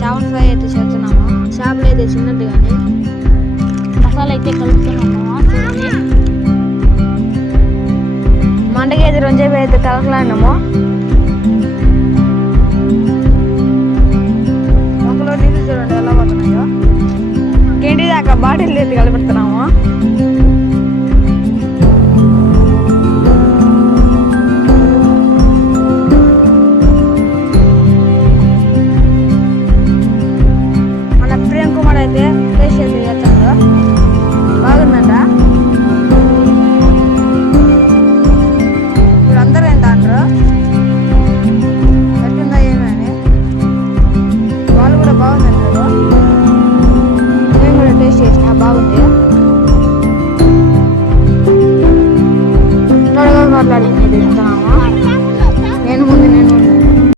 చేపల ఫ్రై అయితే చేస్తున్నాము చేపలు అయితే చిన్నట్టుగానే మసాలా అయితే కలుపుతున్నాము మండగ మండకి అయితే రొంజేపు అయితే కలకలాడినాము ఒకలో నీళ్ళు చూడండి ఎలా పడుతున్నాయో. ఇంకేంటి దాకా బాటిల్ అయితే కలపెడుతున్నాము. మంచిగా చేయొచ్చాడు బాగుందంట? ఇప్పుడు అందరూ ఎంత అంటారు? గట్టిందా వాళ్ళు కూడా బాగుందంటారు నేను కూడా టేస్ట్ చేసిన బాగుంది. మాట్లాడి.